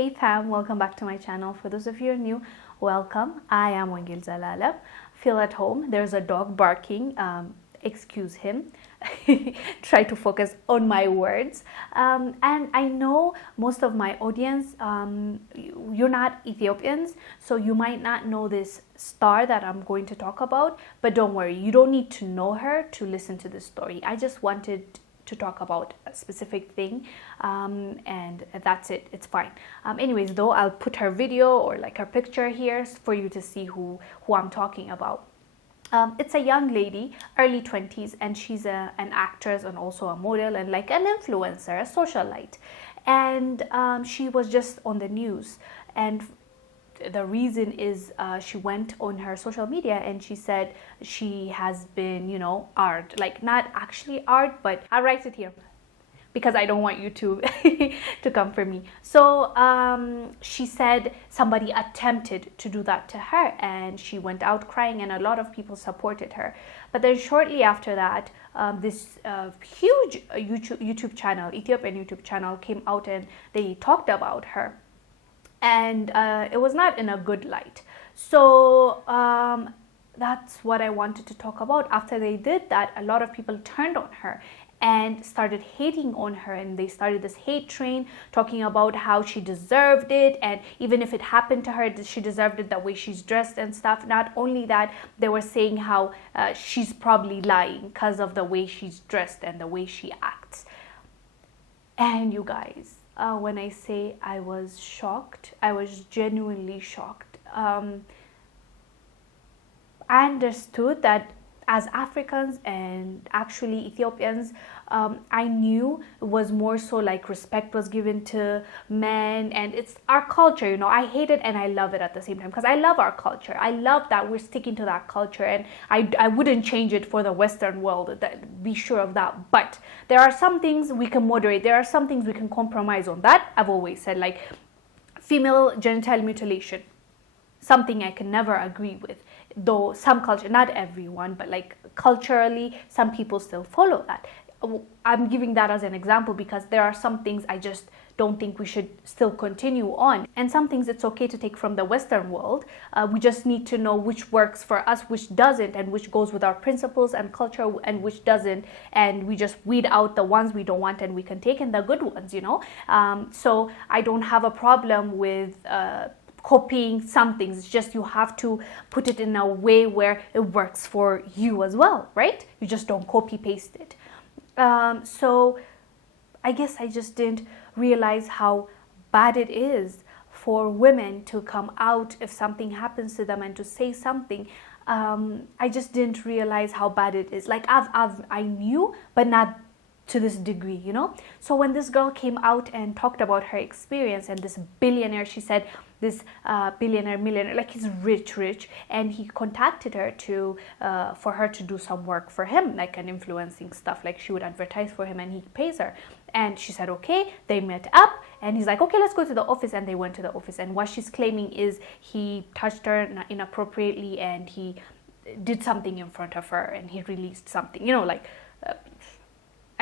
Hey fam, welcome back to my channel. For those of you who are new, welcome. I am Wongel Zelalem. Feel at home. There's a dog barking. Excuse him. Try to focus on my words. And I know most of my audience, you're not Ethiopians, so you might not know this star that I'm going to talk about. But don't worry, you don't need to know her to listen to this story. I just wanted to talk about a specific thing, and that's it. It's fine. Anyways, though, I'll put her video or like her picture here for you to see who I'm talking about. It's a young lady, early 20s, and she's an actress and also a model and like an influencer, a socialite. And she was just on the news, and the reason is she went on her social media and she said she has been, art, like not actually art, but I'll write it here because I don't want you to to come for me. So she said somebody attempted to do that to her, and she went out crying, and a lot of people supported her. But then shortly after that, this huge YouTube channel, Ethiopian YouTube channel, came out and they talked about her. And it was not in a good light. So that's what I wanted to talk about. After they did that, a lot of people turned on her and started hating on her, and they started this hate train talking about how she deserved it, and even if it happened to her, she deserved it the way she's dressed and stuff. Not only that, they were saying how she's probably lying because of the way she's dressed and the way she acts. And you guys, when I say I was shocked, I was genuinely shocked. I understood that as Africans and actually Ethiopians, I knew it was more so like respect was given to men, and it's our culture, I hate it and I love it at the same time because I love our culture. I love that we're sticking to that culture, and I wouldn't change it for the Western world, be sure of that. But there are some things we can moderate, there are some things we can compromise on. That I've always said, like female genital mutilation, something I can never agree with. Though some culture, not everyone, but like culturally, some people still follow that. I'm giving that as an example because there are some things I just don't think we should still continue on. And some things it's okay to take from the Western world. We just need to know which works for us, which doesn't, and which goes with our principles and culture and which doesn't. And we just weed out the ones we don't want and we can take in the good ones, So I don't have a problem with copying some things. It's just you have to put it in a way where it works for you as well, right? You just don't copy paste it. So I guess I just didn't realize how bad it is for women to come out if something happens to them and to say something. I just didn't realize how bad it is. Like I knew, but not to this degree, So when this girl came out and talked about her experience, and this billionaire, she said this billionaire, millionaire, like he's rich, and he contacted her to for her to do some work for him, like an influencing stuff, like she would advertise for him and he pays her. And she said okay. They met up and he's like, okay, let's go to the office, and they went to the office. And what she's claiming is he touched her inappropriately and he did something in front of her and he released something,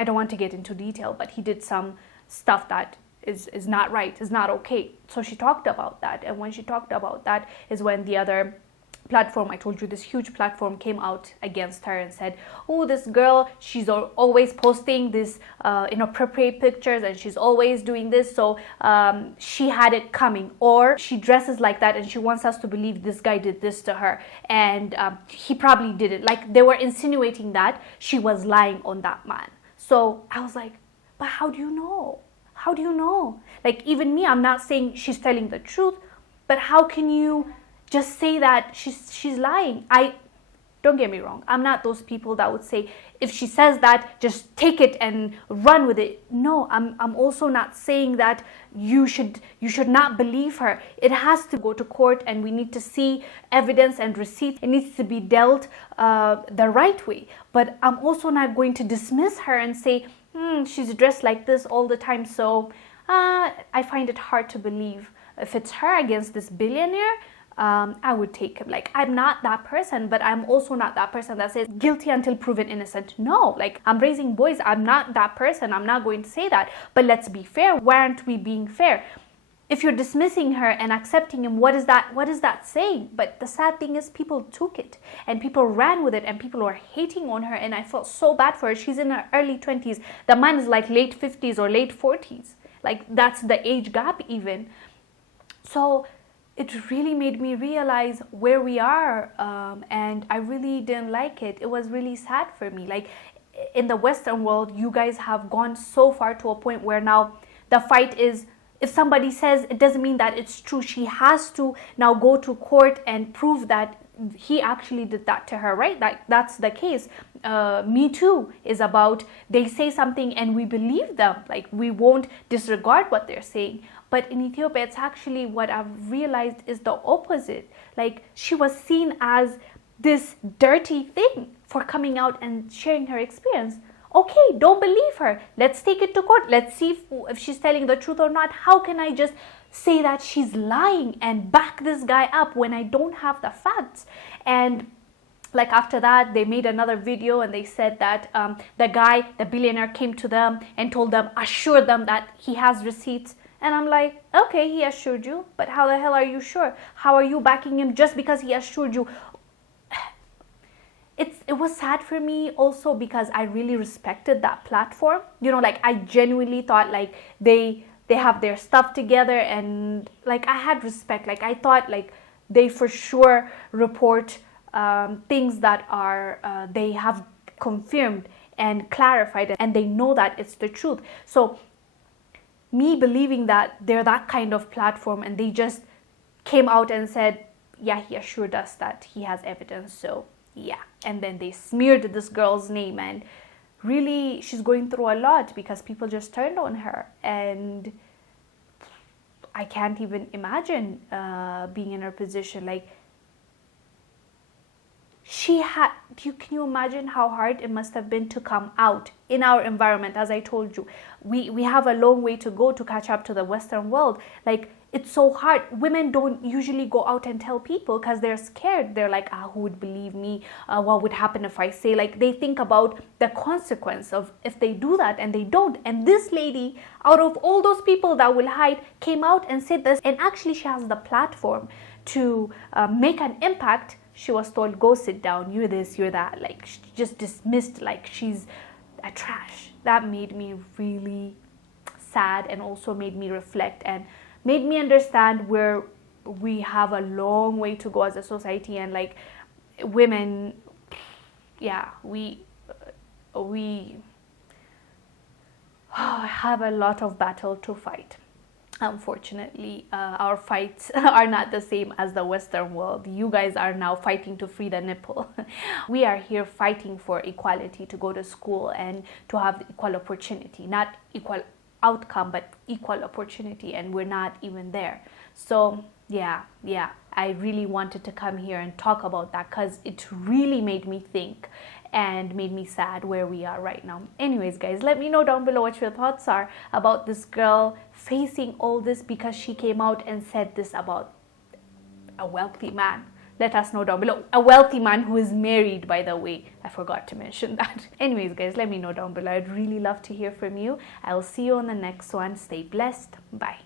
I don't want to get into detail, but he did some stuff that is not right, is not okay. So she talked about that, and when she talked about that is when the other platform, I told you, this huge platform came out against her and said, oh, this girl, she's always posting this inappropriate pictures and she's always doing this, so she had it coming, or she dresses like that and she wants us to believe this guy did this to her, and he probably did it. Like they were insinuating that she was lying on that man. So I was like, but how do you know? How do you know? Like even me, I'm not saying she's telling the truth, but how can you just say that she's lying? Don't get me wrong, I'm not those people that would say if she says that, just take it and run with it. No, I'm also not saying that you should not believe her. It has to go to court and we need to see evidence and receipts. It needs to be dealt the right way. But I'm also not going to dismiss her and say, she's dressed like this all the time. So I find it hard to believe. If it's her against this billionaire, I would take him. Like, I'm not that person, but I'm also not that person that says guilty until proven innocent. No, like, I'm raising boys. I'm not that person. I'm not going to say that. But let's be fair. Why aren't we being fair? if you're dismissing her and accepting him, what is that saying? But the sad thing is, people took it and people ran with it and people were hating on her, and I felt so bad for her. She's in her early 20s. The man is like late 50s or late 40s. Like, that's the age gap even. So it really made me realize where we are, and I really didn't like it. It was really sad for me. Like, in the Western world, you guys have gone so far to a point where now the fight is, if somebody says, it doesn't mean that it's true. She has to now go to court and prove that he actually did that to her, right? That's the case. Me Too is about, they say something and we believe them. Like, we won't disregard what they're saying. But in Ethiopia, it's actually, what I've realized is the opposite. Like, she was seen as this dirty thing for coming out and sharing her experience. Okay, don't believe her. Let's take it to court. Let's see if she's telling the truth or not. How can I just say that she's lying and back this guy up when I don't have the facts? And like, after that, they made another video and they said that the billionaire came to them and told them, assured them that he has receipts. And I'm like, okay, he assured you, but how the hell are you sure? How are you backing him just because he assured you? It was sad for me also because I really respected that platform. You know, like, I genuinely thought like they have their stuff together, and like, I had respect. Like, I thought like they for sure report things that are they have confirmed and clarified, and they know that it's the truth. So me believing that they're that kind of platform and they just came out and said, yeah, he assured us that he has evidence, so yeah. And then they smeared this girl's name, and really she's going through a lot because people just turned on her. And I can't even imagine being in her position. Like, can you imagine how hard it must have been to come out in our environment? As I told you, we have a long way to go to catch up to the Western world. Like, it's so hard. Women don't usually go out and tell people because they're scared. They're like, who would believe me? What would happen if I say? Like, they think about the consequence of if they do that, and they don't. And this lady, out of all those people that will hide, came out and said this. And actually, she has the platform to make an impact. She was told, go sit down, you're this, you're that. Like, she just dismissed like she's a trash. That made me really sad, and also made me reflect and made me understand where we have a long way to go as a society. And like, women, yeah, we have a lot of battle to fight. Unfortunately, our fights are not the same as the Western world. You guys are now fighting to free the nipple. We are here fighting for equality, to go to school and to have equal opportunity, not equal outcome, but equal opportunity, and we're not even there. So yeah, I really wanted to come here and talk about that because it really made me think and made me sad where we are right now. Anyways, guys, let me know down below what your thoughts are about this girl facing all this because she came out and said this about a wealthy man. Let us know down below. A wealthy man who is married, by the way. I forgot to mention that. Anyways, guys, let me know down below. I'd really love to hear from you. I'll see you on the next one. Stay blessed. Bye.